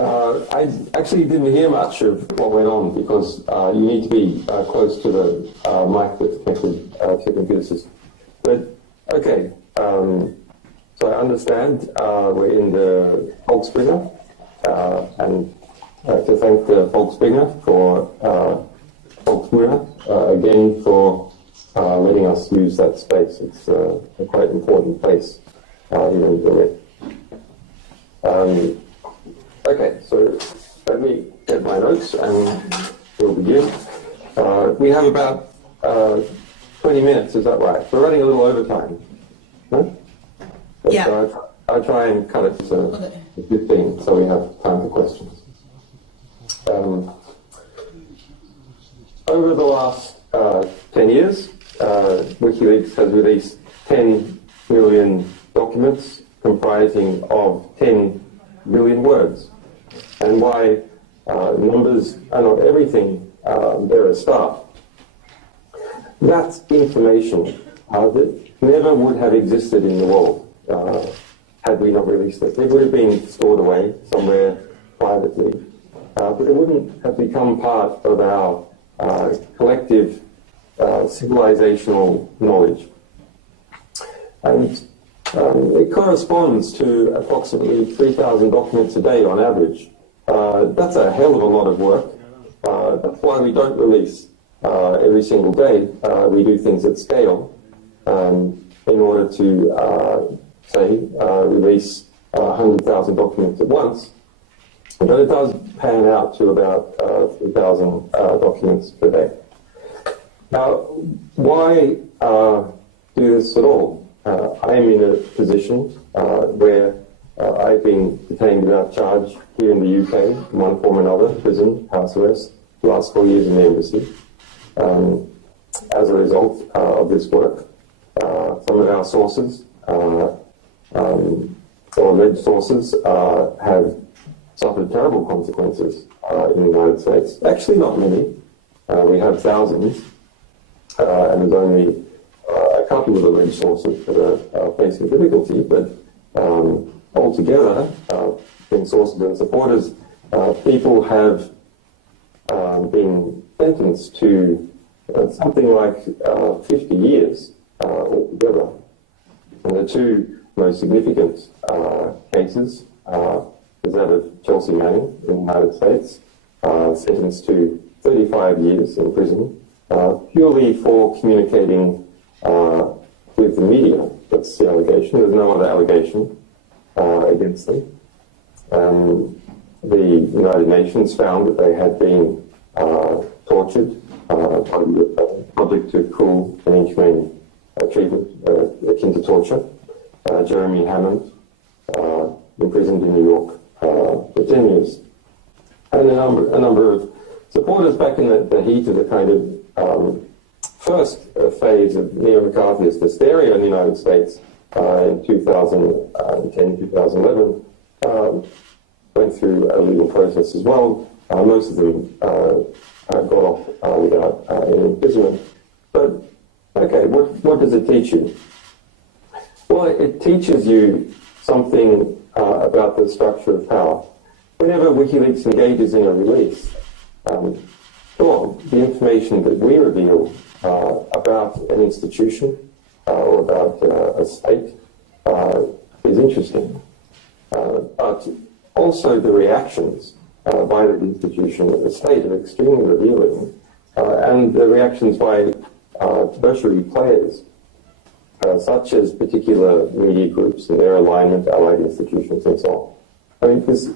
I actually didn't hear much of what went on because you need to be close to the mic that's connected to the computer system. But, okay, so I understand we're in the Volksbringer, and to thank the Volksbringer for again for letting us use that space. It's a quite important place here in Berlin. Okay, so let me get my notes and we'll begin. We have about 20 minutes, is that right? We're running a little over time. No? Yeah. So I'll try and cut it to 15 so we have time for questions. Over the last 10 years, Wikileaks has released 10 million documents comprising of 10 million words. And why numbers are not everything, they're a start. That's information that never would have existed in the world had we not released it. It would have been stored away somewhere privately, but it wouldn't have become part of our collective civilizational knowledge. And it corresponds to approximately 3,000 documents a day on average. That's a hell of a lot of work. That's why we don't release every single day. We do things at scale in order to, say, release 100,000 documents at once. But it does pan out to about 3,000 documents per day. Now, why do this at all? I am in a position where I've been detained without charge here in the UK, in one form or another, prison, house arrest, the last 4 years in the embassy, as a result of this work. Some of our sources, or alleged sources, have suffered terrible consequences in the United States. Actually, not many. We have thousands, and there's only a couple of alleged sources that are facing difficulty, but altogether, being sources and supporters, people have been sentenced to something like 50 years altogether. And the two most significant cases is that of Chelsea Manning in the United States, sentenced to 35 years in prison, purely for communicating with the media. That's the allegation. There's no other allegation against them. The United Nations found that they had been tortured, subject to cruel and inhumane treatment akin to torture. Jeremy Hammond, imprisoned in New York for 10 years. And a number of supporters back in the heat of the kind of first phase of neo-McCarthyist hysteria in the United States in 2010, 2011, went through a legal process as well. Most of them got off without any imprisonment. But, okay, what does it teach you? Well, it teaches you something about the structure of power. Whenever WikiLeaks engages in a release, sure, the information that we reveal about an institution or about a state is interesting. But also the reactions by the institution of the state are extremely revealing. And the reactions by tertiary players, such as particular media groups and their alignment to allied institutions and so on. I mean, this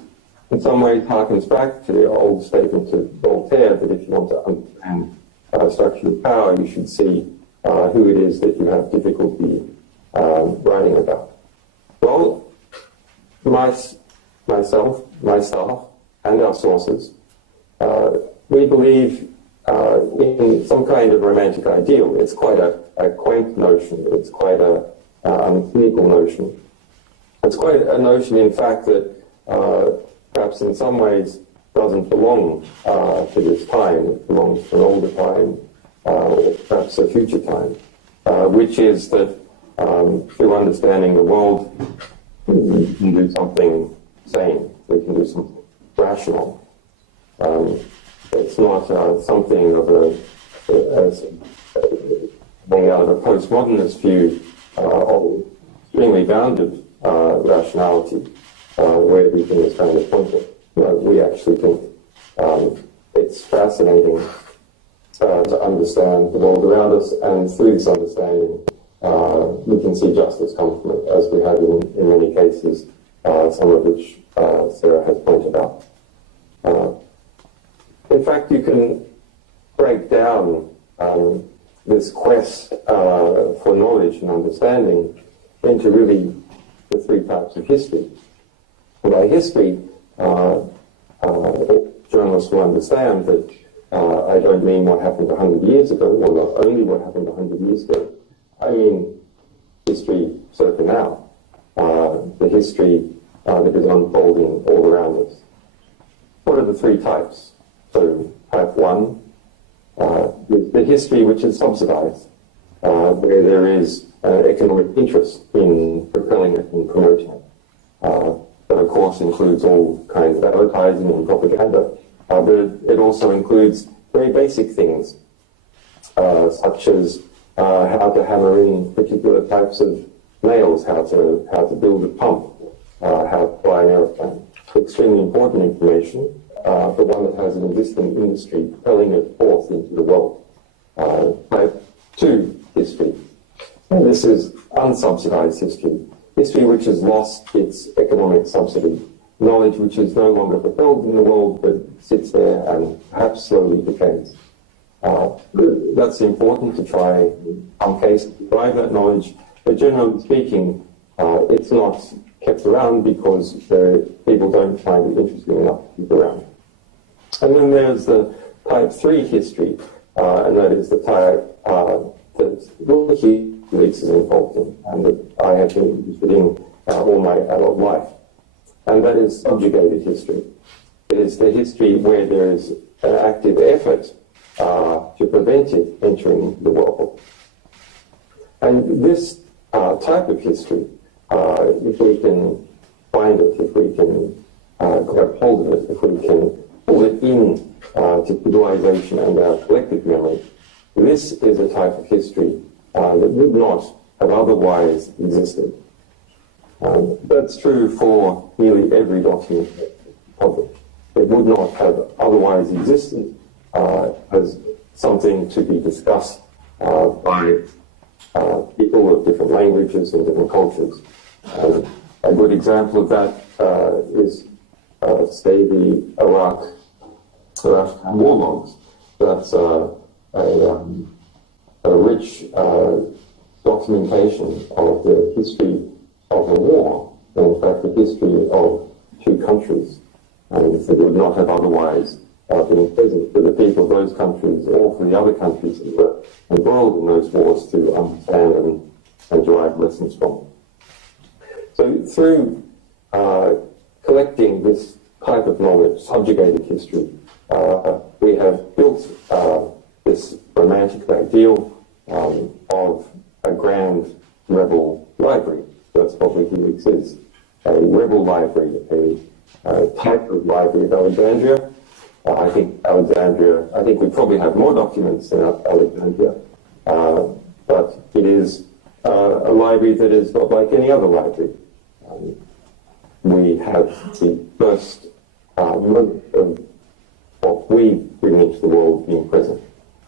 in some ways harkens back to the old statement of Voltaire that if you want to understand structure of power, you should see who it is that you have difficulty writing about. Well, myself, my staff, and our sources, we believe in some kind of romantic ideal. It's quite a quaint notion. It's quite a cynical notion. It's quite a notion, in fact, that perhaps in some ways doesn't belong to this time. It belongs to an older time, or perhaps a future time, which is that through understanding the world, we can do something sane. We can do something rational. It's not something of being out of a postmodernist view of extremely bounded rationality, where everything is kind of pointed. We actually think it's fascinating to understand the world around us, and through this understanding, we can see justice come from it, as we have in many cases, some of which Sarah has pointed out. In fact, you can break down this quest for knowledge and understanding into really the three types of history. By history, journalists will understand that I don't mean what happened 100 years ago, or not only what happened 100 years ago. I mean history circa now, the history that is unfolding all around us. What are the three types? So type 1 is the history which is subsidized, where there is economic interest in propelling it and promoting it. That, of course, includes all kinds of advertising and propaganda, but it also includes very basic things, such as how to hammer in particular types of nails, how to build a pump, how to fly an aeroplane. Extremely important information, but one that has an existing industry propelling it forth into the world. Type 2 history. And this is unsubsidized history. History which has lost its economic subsidy. Knowledge which is no longer propelled in the world, but sits there and perhaps slowly decays. That's important to try, in some cases, to drive that knowledge, but generally speaking, it's not kept around because people don't find it interesting enough to keep around. And then there's the type 3 history, and that is the type that Wikileaks is involved in, and that I have been interested in all my adult life. And that is subjugated history. It is the history where there is an active effort to prevent it entering the world. And this type of history, if we can find it, if we can grab hold of it, if we can pull it in to civilization and our collective memory, this is a type of history that would not have otherwise existed. That's true for nearly every document published. It would not have otherwise existed as something to be discussed by people of different languages and different cultures. A good example of that is, say, the Iraq war logs. That's a rich documentation of the history of a war, and in fact the history of two countries, that would not have otherwise been present for the people of those countries or for the other countries that were embroiled in those wars to understand and derive lessons from. So through collecting this type of knowledge, subjugated history, we have built this romantic ideal of a grand rebel library. That's what Wikileaks is. A rebel library, a type of library of Alexandria. I think we probably have more documents than Alexandria, but it is a library that is not like any other library. We have the first moment of what we bring into the world being present,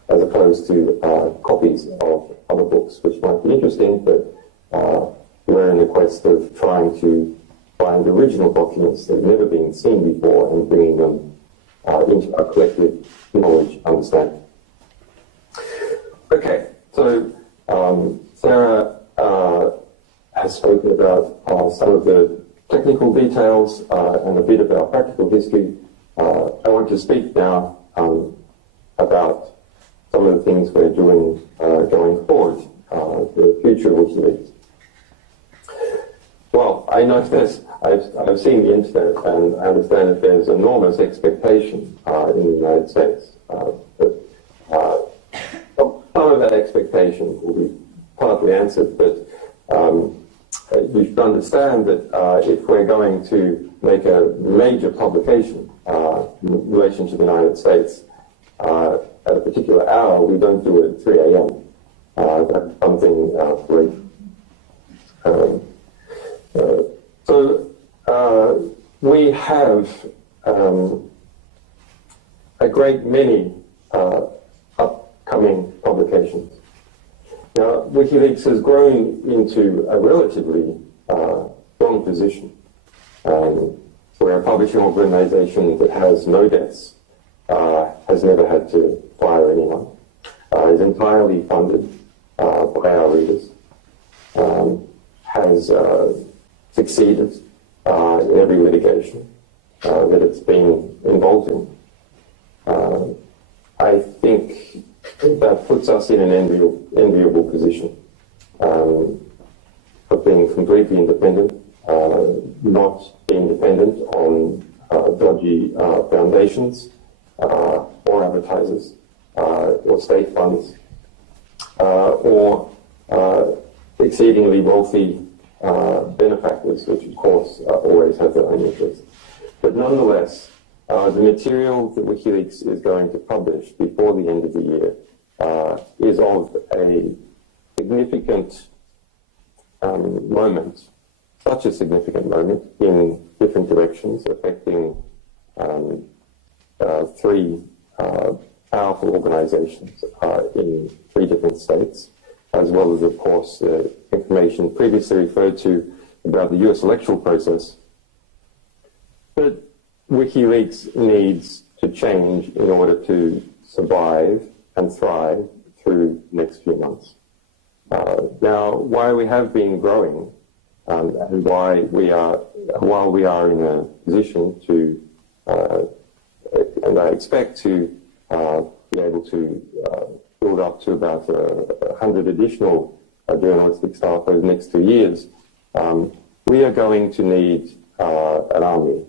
as opposed to copies of other books, which might be interesting, but we're in the quest of trying to find original documents that have never been seen before and bringing them into our collective knowledge understanding. Okay, so Sarah has spoken about some of the technical details and a bit about practical history. I want to speak now about some of the things we're doing going forward, the future of Wikileaks. Well, I know this. I've seen the internet, and I understand that there's enormous expectation in the United States. Some of that expectation will be partly answered, but you should understand that if we're going to make a major publication in relation to the United States at a particular hour, we don't do it at 3 a.m. That's something great. So we have a great many upcoming publications. Now, Wikileaks has grown into a relatively strong position. We're a publishing organization that has no debts, has never had to fire anyone, is entirely funded by our readers, has succeeded in every litigation that it's been involved in. I think that puts us in an enviable position of being completely independent, not being dependent on dodgy foundations or advertisers or state funds or exceedingly wealthy benefactors, which of course always have their own interests. But nonetheless, the material that Wikileaks is going to publish before the end of the year is of a significant moment, such a significant moment in different directions, affecting three powerful organizations in 3 different states, as well as, of course, the information previously referred to about the US electoral process. But Wikileaks needs to change in order to survive and thrive through the next few months. Now, why we have been growing and why while we are in a position to, and I expect to be able to build up to about 100 additional journalistic staff over the next 2 years, we are going to need an army.